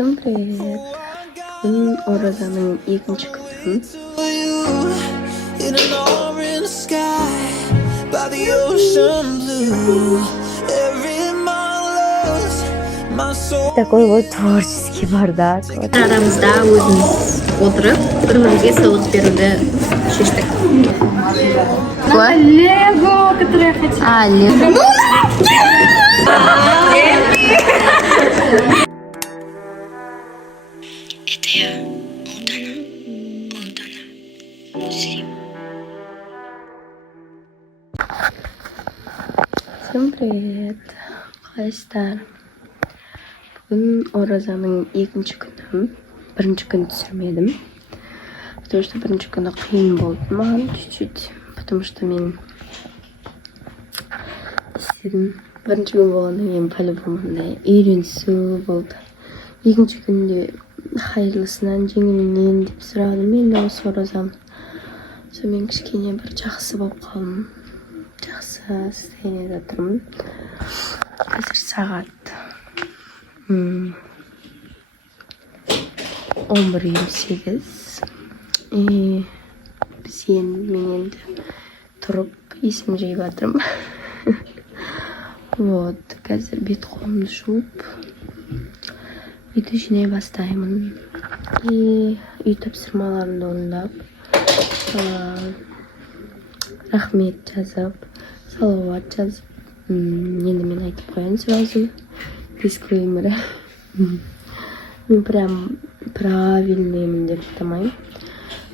Всем привет! Бүгін оразаның екінші күні. Такой вот творческий бардак. Арамызда өзіміз отырып, бір-бірімізге сыйлық беруді шештік. Лего, который я хотела. Лего. Это я, Алтана, Муслим. Всем привет! Қалайсыздар? Бүгін оразаның екінші күні. Бірінші күні түсірмедім. Потому что бірінші күні қиын болды маған чуть-чуть. Потому что мен істедім. Бірінші күн болғаннан кейін по-любому үйренісу болды. Екінші күнде хайырлысынан жеңілінен деп сұрадым. Мен осы оразам. Сонымен кішкене бір жақсы болып қалдым. Жақсы состояние жатырмын. Қазір сағат 11:28. Мен енді тұрып есім жиып жатырмын. Вот, қазір бет қолымды жуып, үйді жинай бастаймын. Үй тапсырмаларымды орындап, рахмет жазып, салауат жазып, енді мен айтып қояйын сразу. Дисклеймер. Мен прям правильныймын деп айтамайын.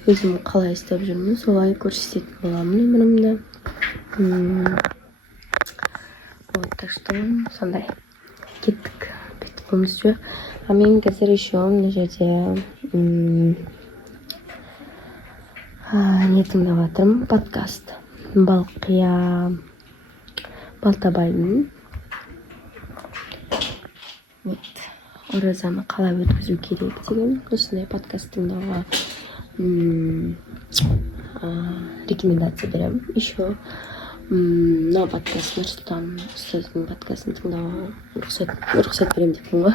Өзім қалай істеп жүрмін, солай көрсететін боламын өмірімді. Вот, так что сондай. Кеттік. Бет қолымыз жоқ. А мен қазір еще мына жерде не тыңдап жатырмын, подкаст. Балқия Балтабайдың. Вот. Оразаны қалай өткізу керек деген осындай подкаст тыңдауға рекомендация беремін. Еще мына подкаст Нұрсұлтан ұстаздың подкастын тыңдауға рұқсат беремін деп ғой.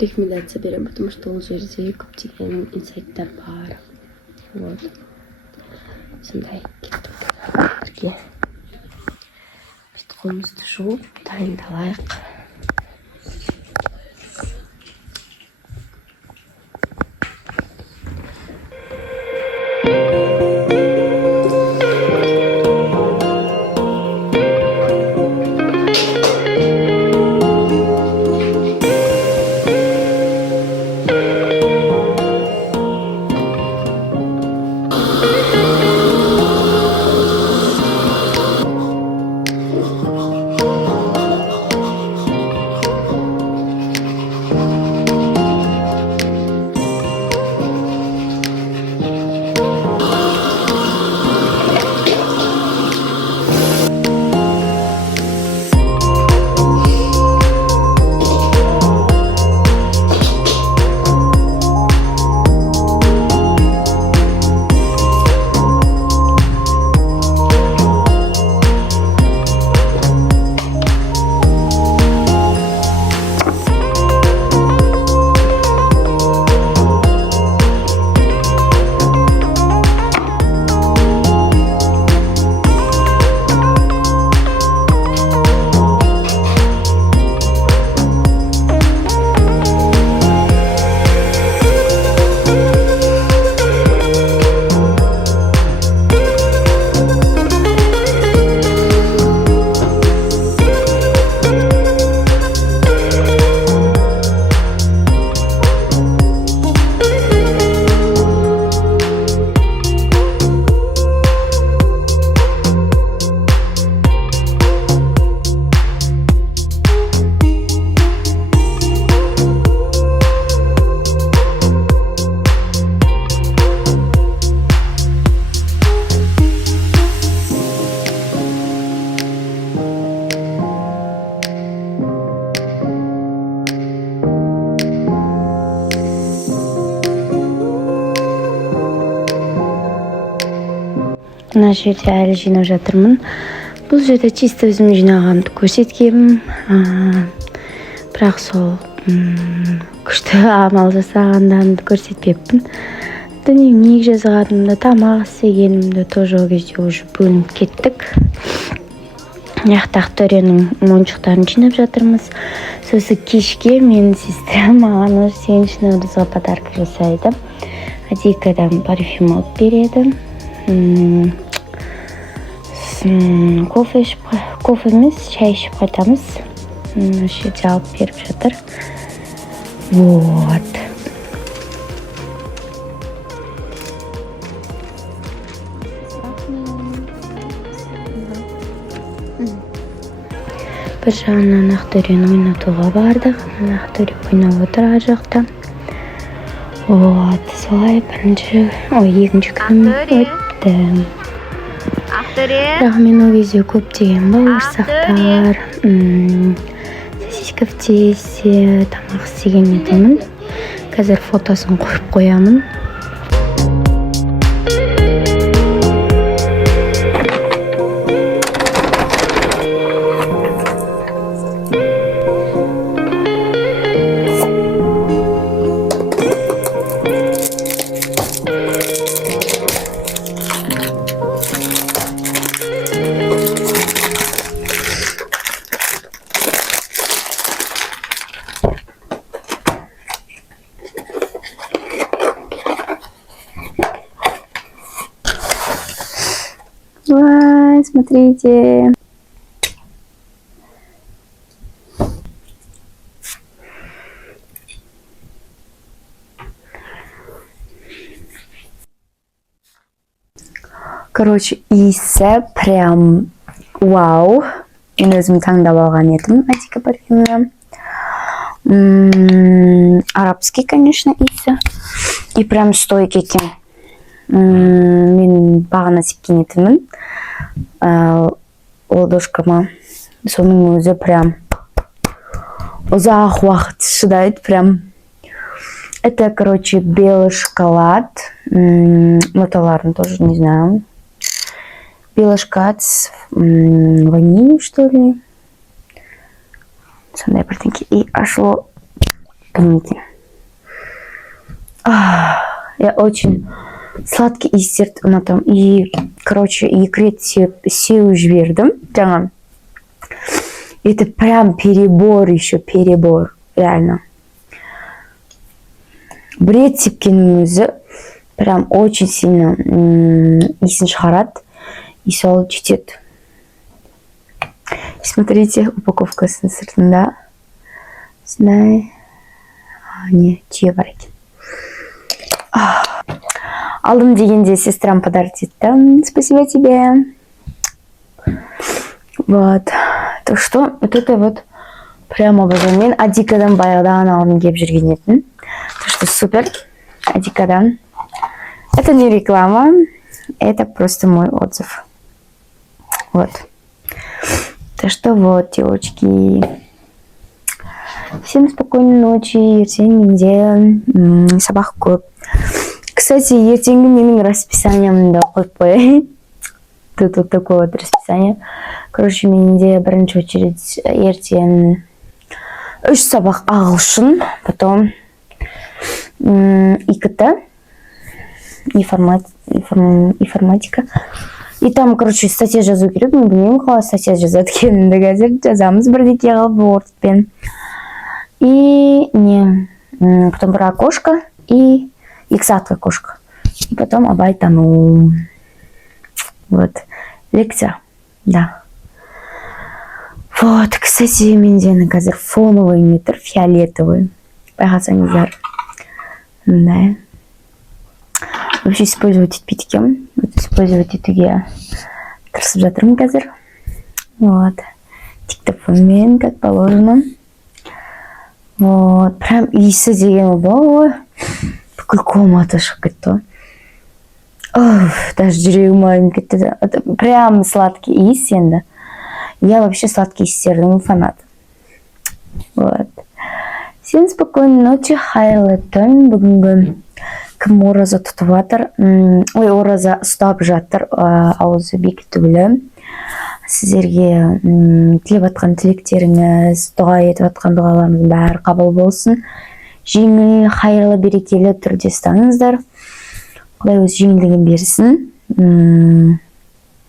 Рекомендация беремін, потому что ол жерде көптеген инсайттар бар. Вот. Сондай кеттік. Бірге бет қолымызды жуып дайындалайық. Мына жерде әлі жинап жатырмын. Бұл жерде чисто өзім жинағанымды көрсеткенмін. Бірақ сол күшті амал жасағандарымды көрсетпеппін. Дневник жазғанымда, тамақ істегенімді тоже ол кезде уже бөлініп кеттік. Ақтөренің моншықтарын жинап жатырмыз. Сосын кешке менің сестрам маған сегізінші наурызға подарка жасайды. Адикадан парфюм алып береді. Кофе емес, шай ішіп қайтамыз. Осы жерде алып беріп жатыр. Вот. Бір жағынан Ақтөрені ойнатуға бардық. Ақтөре ойнап отыр ар жақта. Вот, солай екінші күнім өтті. Бірақ мен ол кезде көптеген бауырсақтар, сосиска в тесте, тамақ істеген едім. Қазір фотосын қойып қоямын. Ой, смотрите. Короче, иісі прям вау. Мен өзім таңдап алған едім Адика парфюмі. Арабский, конечно, иісі. И прям стойкий екен. Мен бағана сепкен едімін ладошкама. Соның өзі прям ұзақ уақыт шыдайды прям. Это, короче, белый шоколад. Ноталарын тоже не знаю. Белый шоколад с ванилью, что ли. Сондай бірдеңке. И ашло білмейді. Я очень сладкий иістерді ұнатам. И, короче, екі рет сеуіп жібердім жаңа. Это прям перебор еще, перебор. Реально. Бір рет сепкеннің өзі прям очень сильно иісін шығарады. И сол жетеді. Смотрите, упаковкасының сыртында. Знай. Не, түйе бар екен. Алдым дегенде сестрам подарок етті. Спасибо тебе. Вот. Так что, вот это вот прямо обожаю. Мен Адикадан баяғыдан алғым келіп жүрген едім. Так что супер. Адикадан. Это не реклама. Это просто мой отзыв. Вот. Так что вот, девочки. Всем спокойной ночи. Ертең менде сабақ көп. Кстати, ертеңгі менің расписаниямды қойып қояйын. Тут вот такое вот расписание. Короче, менде бірінші очередь ертең 3 сабақ ағылшын, потом ИКТ, информатика. И там, короче, статья жазу керек. Мен білмеймін қалай статья жазады екенімді. Қазір жазамыз бірдеке қылып Wordпен. И не, потом про окошко и иксатка окошко. И потом абайтану. Вот. Лекция. Да. Вот, кстати, менде қазір фоновый метр, фиолетовый. Байқасаңыздар. Да. Вообще использовать етпейді. Вот использовать етуге тырысып жатырмын қазір. Вот. Диктофонмен, как положено. Вот. Прям иісі деген ой. Бүкіл комната шығып кетті. Даже жүрегім айнып кетті. Это прям сладкий иіс енді. Я вообще сладкий иістердің фанат. Вот. Всем спокойной ночи, қайырлы түн. Бүгінгі кім ораза тұтып жатыр? Ой, ораза ұстап жатыр. Аузы бекітулі. Сіздерге тілеп жатқан тілектеріңіз, дұға етіп жатқан дұғаларыңыз бәрі қабыл болсын. жеңіл, қайырлы, берекелі түрде ұстаңыздар. Құдай өз жеңілдігін берсін.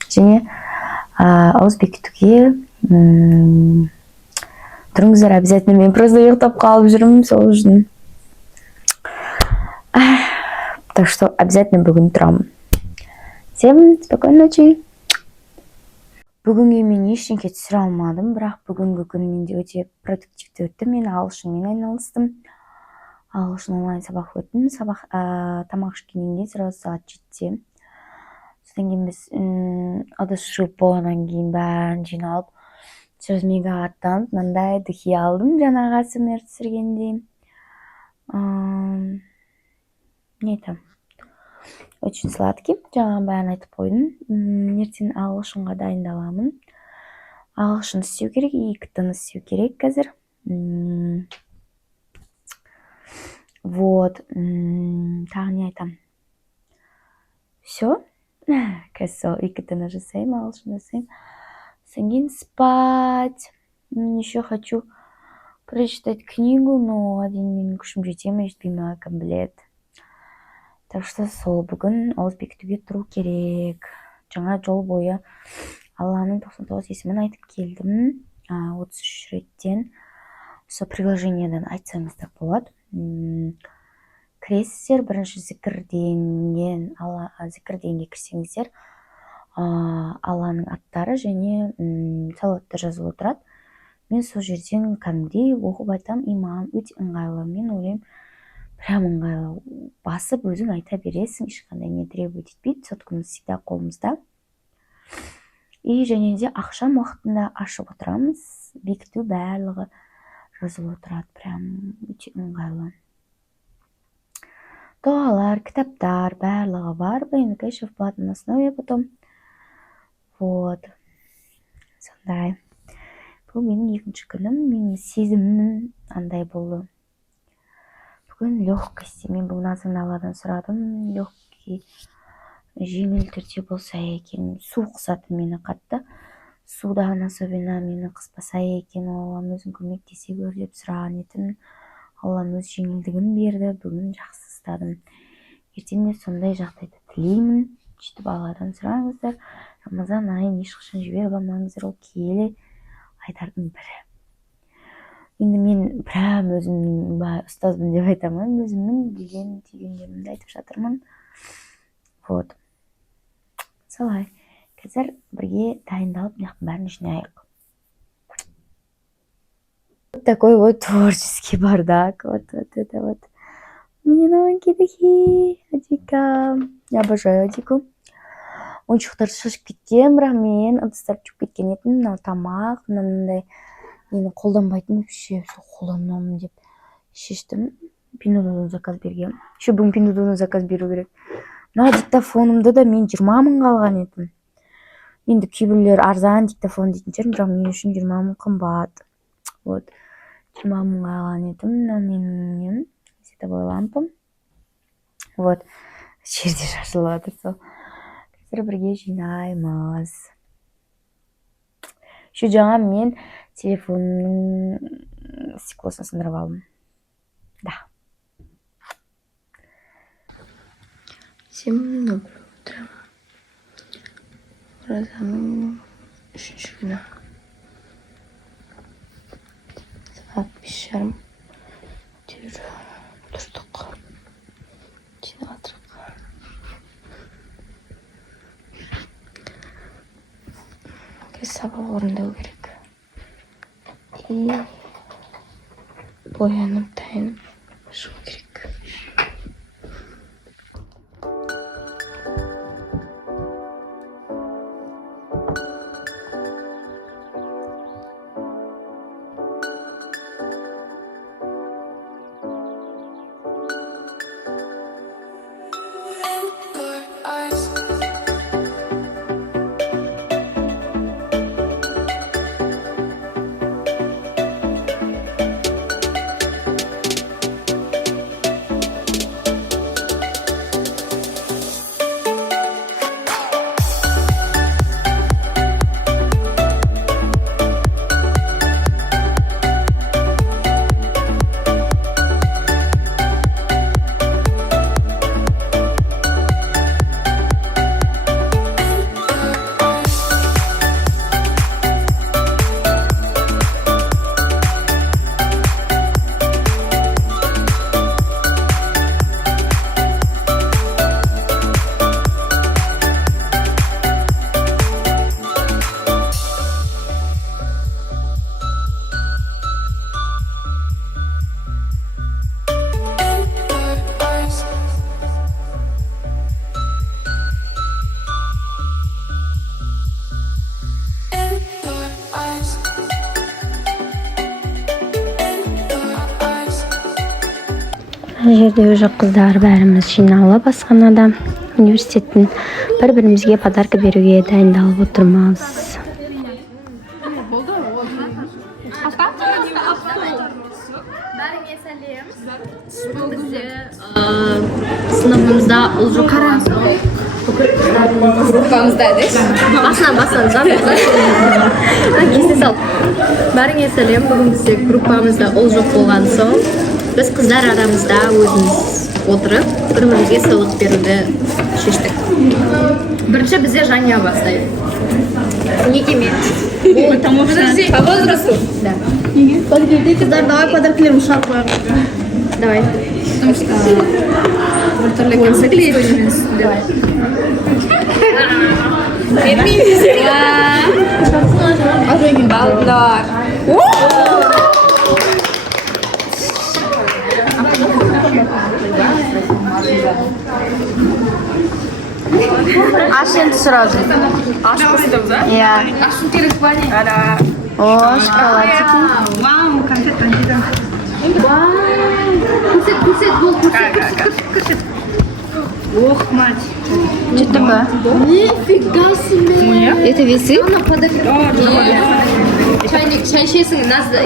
Және ауыз бекітуге тұрыңыздар обязательно. Мен просто ұйықтап қалып жүрмін сол үшін. Так что обязательно бүгін тұрамын. Всем спокойной ночи. Бүгінге мен ештеңке түсіре алмадым, бірақ бүгінгі күн менде өте продуктивті өтті. Мен ағылшынмен айналыстым. Ағылшын онлайн сабақ өттім. Тамақ ішкеннен кейін сразу сағат 7-те. Содан кейін біз ыдыс жуып болғаннан кейін бәрін жиналып, сразу мега аттанып, мынандай духи алдым жаңағы АСМР түсіргенде. Не айтамын? Очень сладкий. Жаңа бәрін айтып қойдым. Ертең ағылшынға дайындаламын. Ағылшын істеу керек, 2 тын істеу керек қазір. Вот. Тағы не айтам? Все. Қазір сол 2 тыны жасаймын, ағылшын жасаймын. Содан кейін спать. Еще хочу прочитать книгу, но один менің күшім жете ме, жетпей ме, кім біледі. Так что сол бүгін ауыз бекітуге тұру керек. Жаңа жол бойы Алланың 99 есімін айтып келдім. 33 реттен. Сол приложениеден айтсаңыздар болады. Кіресіздер, бірінші зікірденге кірсеңіздер, Алланың аттары және салауаттар жазылып отырады. Мен сол жерден кәдімгідей оқып айтам, имам өте ыңғайлы. Мен ойлаймын, прям ыңғайлы. Басып өзің айта бересің, ешқандай не требует етпейді, соткамыз всегда қолымызда. И және де ақшам уақытында ашып отырамыз, бекіту барлығы жазылып отырады, прям өте ыңғайлы. Дұғалар, кітаптар барлығы бар. Енді, конечно, в платном основе потом. Вот. Сондай. Бұл менің екінші күнім, менің сезімім андай болды. Бүгін легкости. Мен бұл назын Алладан сұрадым. Легкий, жеңіл түрде болса екен. Су қысатын мені қатты. Судан особенно мені қыспаса екен. Аллам өзін көмектесе көр деп сұраған етін. Аллам өз жеңілдігін берді. Бүгін жақсы ұстадым. Ертең де сондай жағдайды тілеймін. Сөйтіп Алладан сұраңыздар. Рамазан айын ешқашан жіберіп алмаңыздар, ол киелі айтардың бірі. Енді мен прям өзімнің ұстазбын деп айтамын, өзімнің білген түйгендерімді айтып жатырмын. Вот. Солай. Қазір бірге дайындалып, бәрін жинайық. Вот такой вот творческий бардак. Вот это вот. Мне новенькие такие. Адика. Я обожаю Адику. Ойыншықтар шашып кеткен, бірақ мен ыдыстар жуып кеткен едім. Мынау тамақ, мынандай мені қолданбайтын, вообще қолданамын деп шештім. Пинудодан заказ бергем. Еще бүгін Пинудодан заказ беру керек. Мына диктофонымды да мен 20 мың қалған едім. Енді кейбіреулер арзан диктофон дейтін шығар, бірақ мен үшін 20 мың қымбат. Вот. 20 мың қалған едім. Мына менің световой лампам. Вот. Жерде шашылады сол. Қазір бірге жинаймыз. Еще жаңа мен телефонның стеклосын сындырып алдым. Да. Всем доброе утро. Оразаның 3-ші күні. Сағат 5:30. Тұрдық. Жиналдық. Сабақ орындау керек. И боянып дайынып шығу керек. Мына жерде уже қыздар бәріміз жиналып асханада университеттің бір-бірімізге подарка беруге дайындалып отырмыз. Sınıfımızda olacak Бәріңе сәлем. Бүгін бізде группамызда олжық болған соң біз қыздар арамызда өзіміз отырып бір-бірімізге сыйлық беруді шештік. Бірінші бізде Жаня бастайды. Неге мен? Потому что по возрасту? Да. Қыздар, давай подаркілеріміз шарт қояйық. Давай. Потому что біртүрлі концерт. Давай. Балдар. Аш енді сразу. Аш қойдым, да? Иә. Ашу керек па не? О, шоколадики. Вау, конфеттан жейді. Күрсет. Ох, мать. Что-то ба? Нифига себе. Это весы? Чайник, шай ішесің, назда.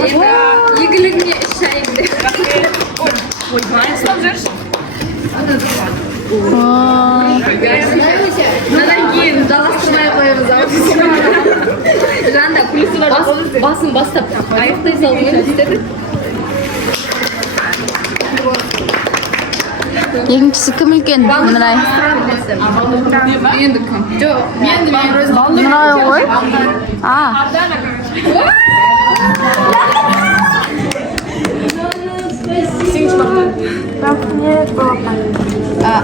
Игілігіне шайыңды. Ой, мать, слабжырш. Надан кейін жаластырмай қойымыз. Жанда, күлісі бар. Басын бастап, аяқтай салғымен істеді. Екіншісі кім үлкен? Нұрай. Нұрай ғой?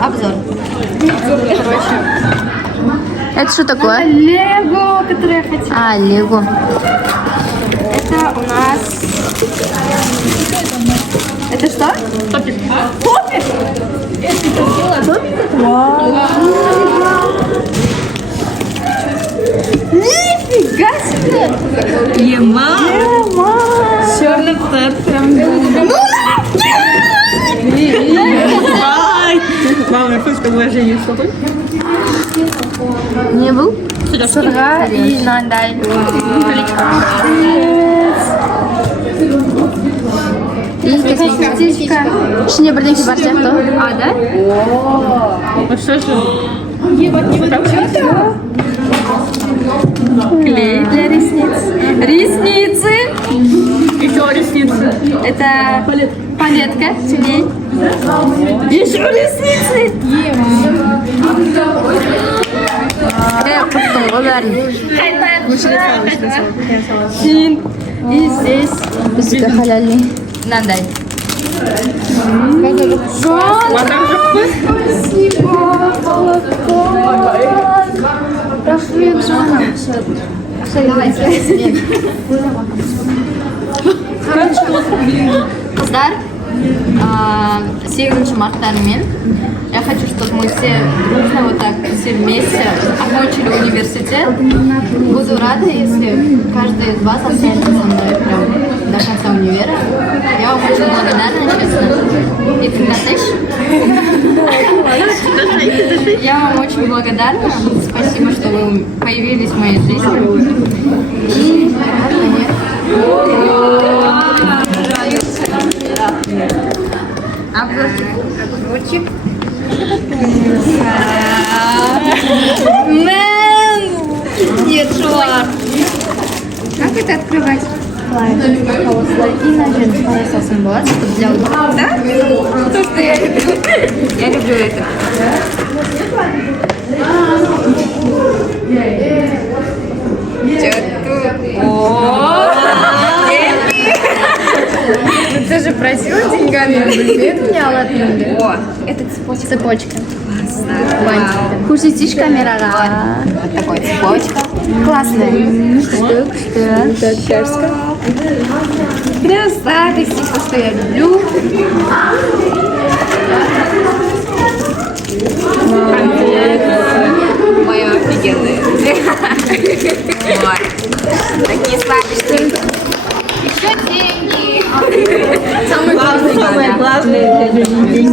Обзор. Это что такое? Лего, которое я хотела. Лего. Это у нас... Это что? Топик. Топик? Нифига себе! Ема! Черный торт прям. Мама, я хочу, чтобы я женился. Не был? Сырға и нандай. Косметичка. Ішінде бірдеңке бар сияқты. Да? А что же? Клей для ресниц. Ресницы. Еще ресницы. Это палетка теней. Еще ресницы. Құттың ғой бәрін. И здесь Біздікі халялли. нандай. Рахмет, Жанна. Қыздар, 8 марттарымен я хочу, чтобы мы все дружно вот так все вместе окончили университет. Буду рада, если каждый из вас останется со мной прям до конца универа. Я вам очень благодарна, честно. И ты, Наташ? Я вам очень благодарна. Спасибо, что вы появились в моей жизни. И обзорчик. Мэн! Нет, чувак. Как это открывать? И нажим парасосын болады, чтобы для удобства. Да? То, что я люблю. Я люблю это. Ну ты же просила деньгами, это мне алатынды. О, это цепочка. Цепочка. Бантик. Көрсетейші камераға. Вот такой цепочка. Классная. Докторска. Красота, то, что я люблю. Моя офигенная. Вот. Такие сладости. Еще деньги. Самое главное. Самое главное для людей.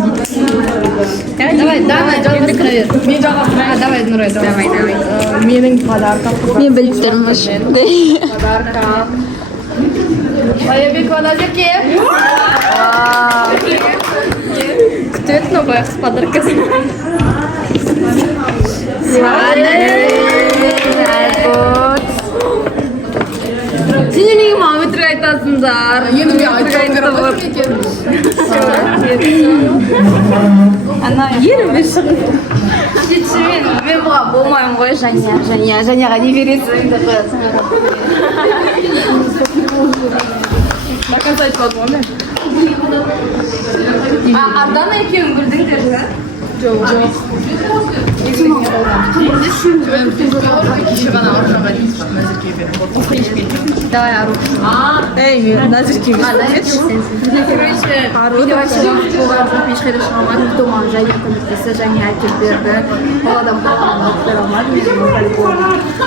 Давай, Нурай, давай. Менің подаркам. Мен біліп тұрмын. Подаркам. Аябекова Назерке. Күтетін ғой қыз подаркасын. Сен неге маған өтірік айтасыңдар? Енді мен айтып отырмын. Мен бұға болмаймын ғой, Жаняға не бересің деп қоясың. Бақанса айтпадым ғой мен. Ардан екеуін көрдіңдер ме? Жоқ. Кеше ғана Аружанға дейсіз Назеркеге бердім. Давай, Аруш. Ей, мен Назерке емес. Короче, видео болған жоқ, ешқайда шыға алмадым. Потом маған Жаня көмектесті, Жаня әкеліп берді. Ол адам болғанын оқытар алмадым. Мен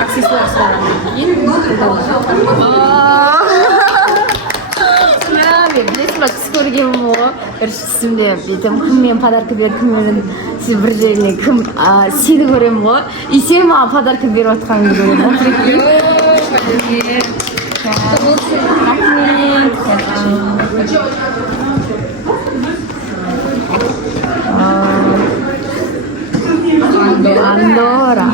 аксессуар сұрағаннан кейін білесің ба, кісі көргенмін ғой. Ішімде бүйтіп кім мен подарка берді, кім менің бір жеріне кім сені көремін ғой. И сен маған подарка беріп отқаныңды көремін ғой. Пандора.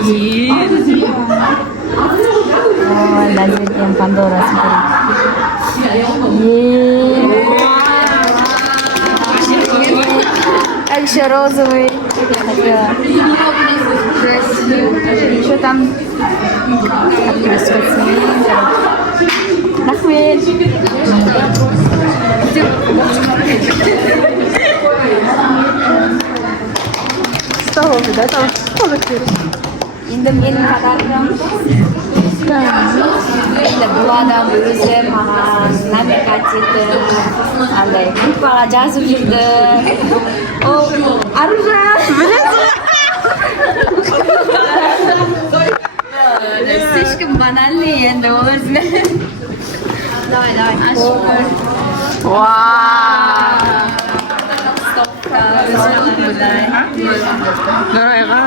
Назеркенің Пандорасын көрейік. Еще розовый. Что там? Рахмет. Столовый, да? Там тоже енді менің подаркам. Енді бұл адам өзі маған намекат етті, андай группаға жазып жүрді. Ол Аружан, білесің? Слишком банальный енді ол өзіне. Давай, ашып көр. Нұрайға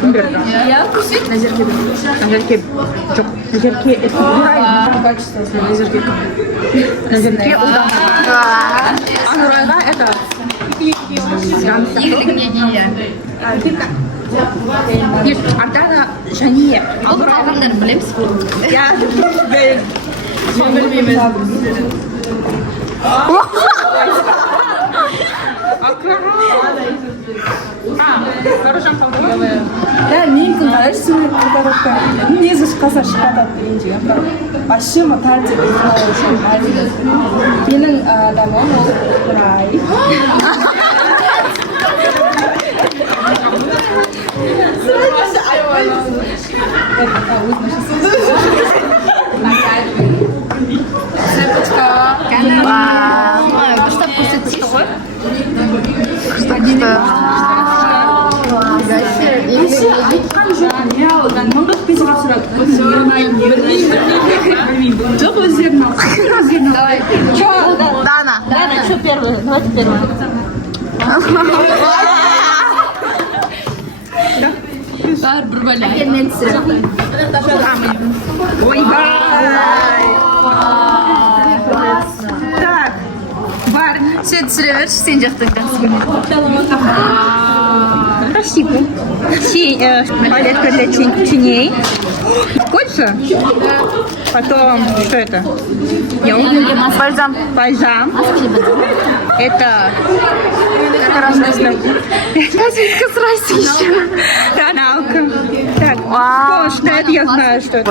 кім берді? Назерке берді. Назерке жоқ. Назерке Назерке ұлдан. А Нұрайға это Ардана Жания. Ол қалғандарын білеміз ғой. Мен білмеймін. Да, менің қалайсың подарка. Несі шыққаса шыққатады деген деген. Вообще ма тарте менің адамым ол Нұрай. Күштап көрсетті ғой. Жоқ өздерін алсын. Дана, что первый? Давайте первый. Бір бәле. Әкелмен түсіріп. Так, бар. Сен түсіре берші, сен жақтыңдан. Спасибо. Палетка для теней. Кольца? Потом, что это? Бальзам. Это... Косметика сразу еще. Тоналка. Так, что это я знаю, что это.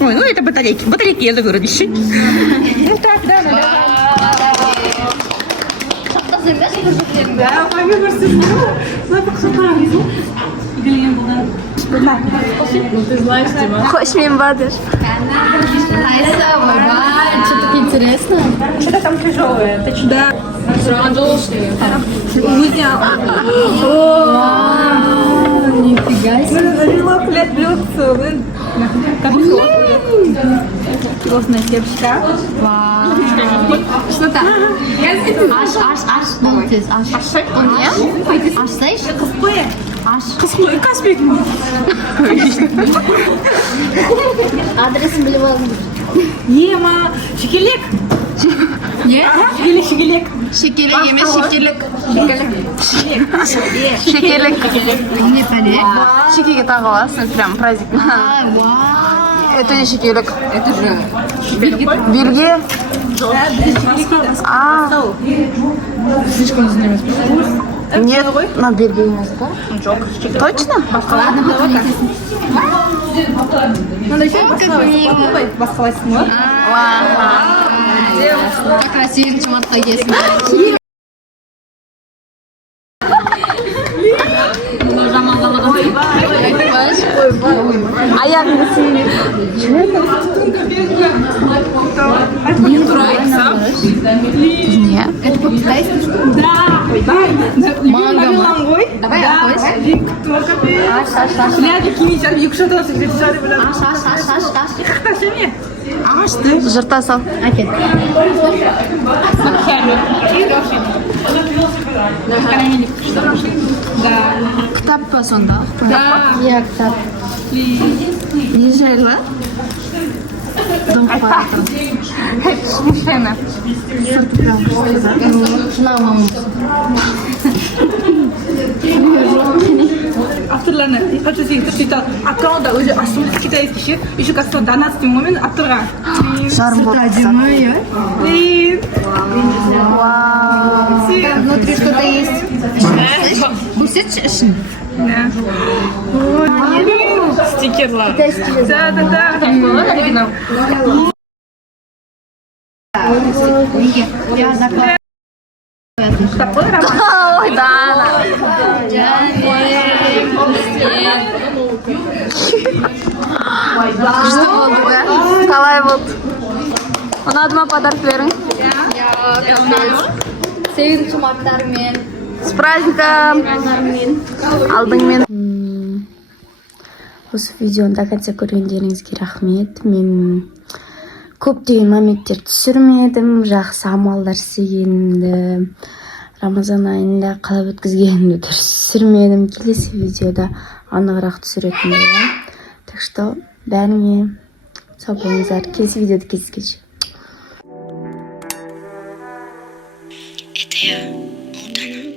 Ой, ну это батарейки. Батарейки я заберу вещи. Ну так, да. Да, пойми, может, Хочешь мен бадыш? Что-то интересно. что-то там тяжелое. Ты что? Да. Нифига себе. Блок лет блюдцу. Вкусная кепочка. Что там? Аш. Тез, аш. Аш sayış. Косплей, косплей. Adresini bilip aldım. Ема, шекелек. Шекелек. Şekerli yeme, şekerlik. Şekerlik. Нет, не. Шекеге тағып аласың, прям праздник. Это не шекелек. Это же Бельгия? Нет, на Бельгия емес па? Жоқ. Точно? Надо еще басқалайсың ғой. как раз сегізінші мартқа келсін. Аяғыңды сүйме. Не. Это по-китайски, что ли? Манго. Давай, аш. Ляги, кимич, екі үш атасы кетіп жарып біледі. Ашты. Жырта сал. Әкет. Кітап па сонда? Иә, кітап. Не жайлы? Смешно. Жинамамыз. Авторларына хочу сөйтіп сөйтіп аккаунтта өзі ашылып китайский ше еще как то 12 момент авторға Жарым болды. блин Внутри что-то есть. Бұл сет ішін. стикерлар да оригинал Я заклад. такой роман Ой, Дана. Что болды, да? Қалай болды? Ұнады ма подаркаларың? Сегізінші марттарымен. С праздником! Алдыңмен. Осы видеоны до конца көргендеріңізге рахмет. Мен көптеген моменттер түсірмедім, жақсы амалдар істегенімді, Рамазан айында қалап өткізгенімді түсірмедім. Келесі видеода анығырақ түсіретін боламын. Так что бәріңе сау болыңыздар. Келесі видеода кездескенше. Это я, Мутана.